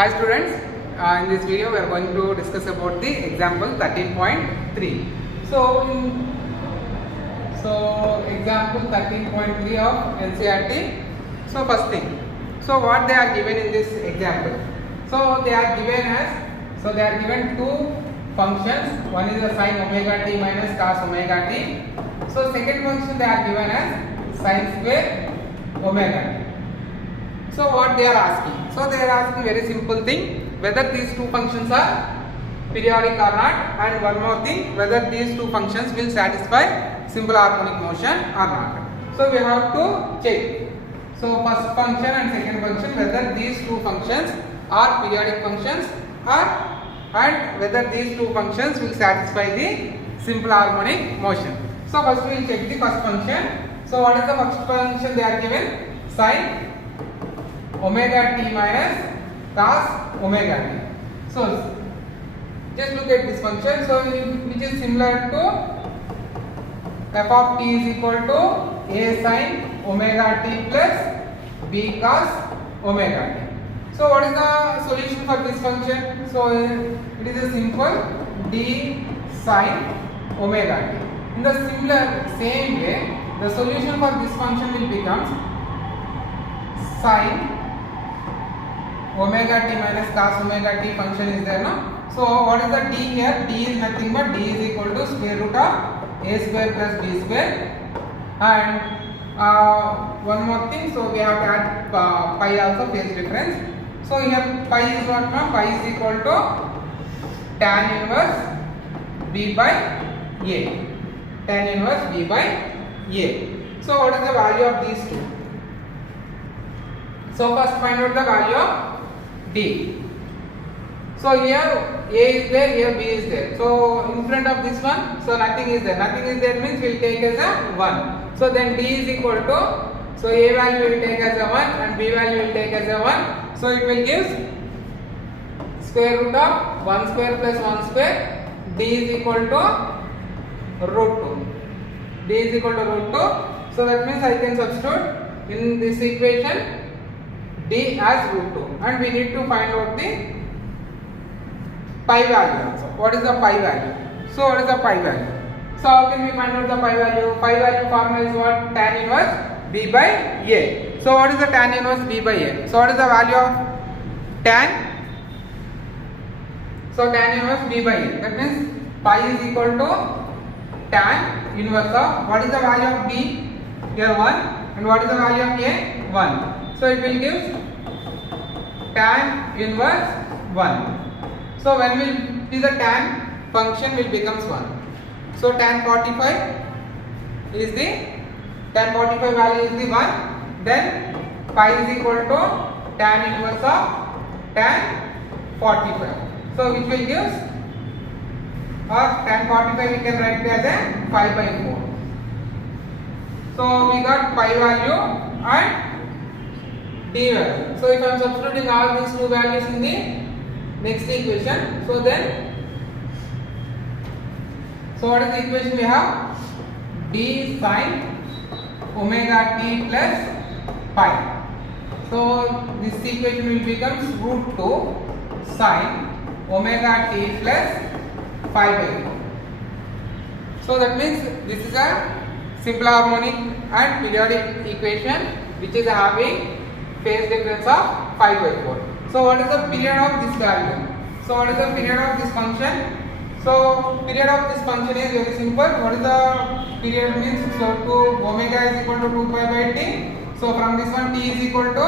Hi students, in this video we are going to discuss about the example 13.3. So example 13.3 of NCERT. So first thing, so what they are given in this example. So they are given two functions. One is the sin omega t minus cos omega t. So second function they are given as sin square omega t. So what they are asking? So they are asking very simple thing, whether these two functions are periodic or not, and one more thing, whether these two functions will satisfy simple harmonic motion or not. So we have to check. So first function and second function, whether these two functions are periodic functions and whether these two functions will satisfy the simple harmonic motion. So first we will check the first function. So what is the first function they are given? Sin omega t minus cos omega t. So just look at this function. So which is similar to f of t is equal to a sin omega t plus b cos omega t. So what is the solution for this function? So it is a simple d sin omega t. In the same way, the solution for this function will become sin omega t minus cos omega t function is there, no? So what is the d here? D is nothing but d is equal to square root of a square plus b square. And one more thing, so we have to add pi also, phase difference. So here pi is what, now? Pi is equal to tan inverse b by a. Tan inverse b by a. So what is the value of these two? So first find out the value of d. So here a is there, here b is there. So in front of this one, so nothing is there. Nothing is there means we will take as a 1. So then d is equal to, so a value we will take as a 1 and b value we will take as a 1. So it will give square root of 1 square plus 1 square. D is equal to root 2. D is equal to root 2. So that means I can substitute in this equation d as root 2, and we need to find out the pi value also. What is the pi value? So what is the pi value? So how can we find out the pi value? Pi value formula is what? Tan inverse b by a. So what is the tan inverse b by a? So what is the value of tan? So tan inverse b by a. That means pi is equal to tan inverse of, what is the value of b? Here 1, and what is the value of a? 1. So it will give tan inverse 1. So when we see the tan function will becomes 1. So tan 45 is the, tan 45 value is the 1. Then pi is equal to tan inverse of tan 45. So which will give, or tan 45 we can write as a 5 by 4. So we got pi value and d value. So if I am substituting all these two values in the next equation, so then, so what is the equation we have? D sin omega t plus pi. So this equation will become root 2 sin omega t plus 5 by 4. So that means this is a simple harmonic and periodic equation which is having phase difference of 5 by 4. So what is the period of this value? So what is the period of this function? So period of this function is very simple. What is the period means? So omega is equal to 2 pi by t. So from this one t is equal to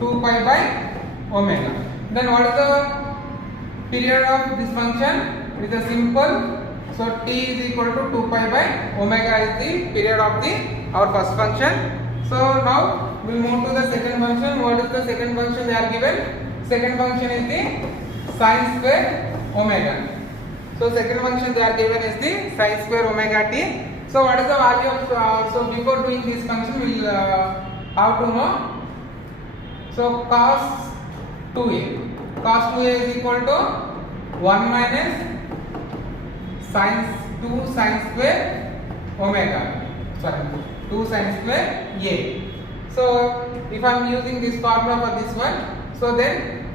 2 pi by omega. Then what is the period of this function? It is a simple. So t is equal to 2 pi by omega is the period of our first function. So now we move to the second function. What is the second function they are given? Second function is the sin square omega. So second function they are given is the sin square omega t. So what is the value of, so before doing this function we will have to know. So cos 2a. Cos 2a is equal to 1 minus sin 2 sin square omega. Sorry, 2 sin square a. So if I am using this formula for this one, so then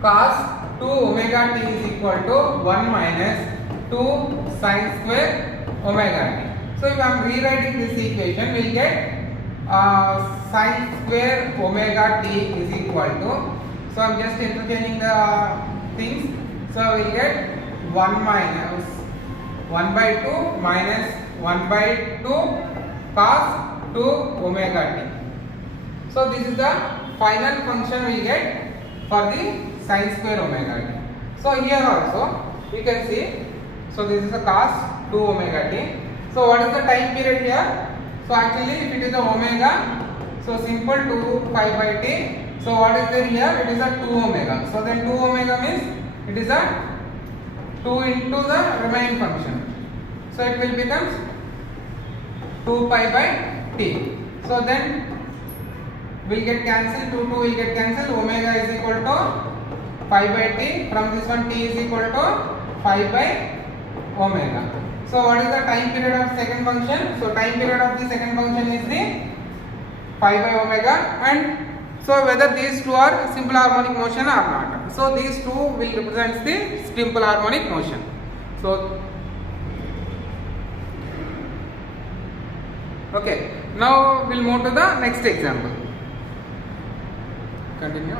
cos 2 omega t is equal to 1 minus 2 sin square omega t. So if I am rewriting this equation, we will get sin square omega t is equal to, so I am just interchanging the things, so we will get 1 minus 1 by 2 minus 1 by 2 cos 2 omega t. So this is the final function we get for the sin square omega t. So here also we can see, so this is the cos 2 omega t. So what is the time period here? So actually if it is the omega, so simple 2 pi by t. So what is there here? It is a 2 omega. So then 2 omega means it is a 2 into the remaining function. So it will become 2 pi by t. So then will get cancelled, 2 will get cancelled, omega is equal to pi by t, from this one t is equal to 5 by omega. So what is the time period of second function? So time period of the second function is the pi by omega, and so whether these two are simple harmonic motion or not. So these two will represent the simple harmonic motion. So okay, now we'll move to the next example. Continue.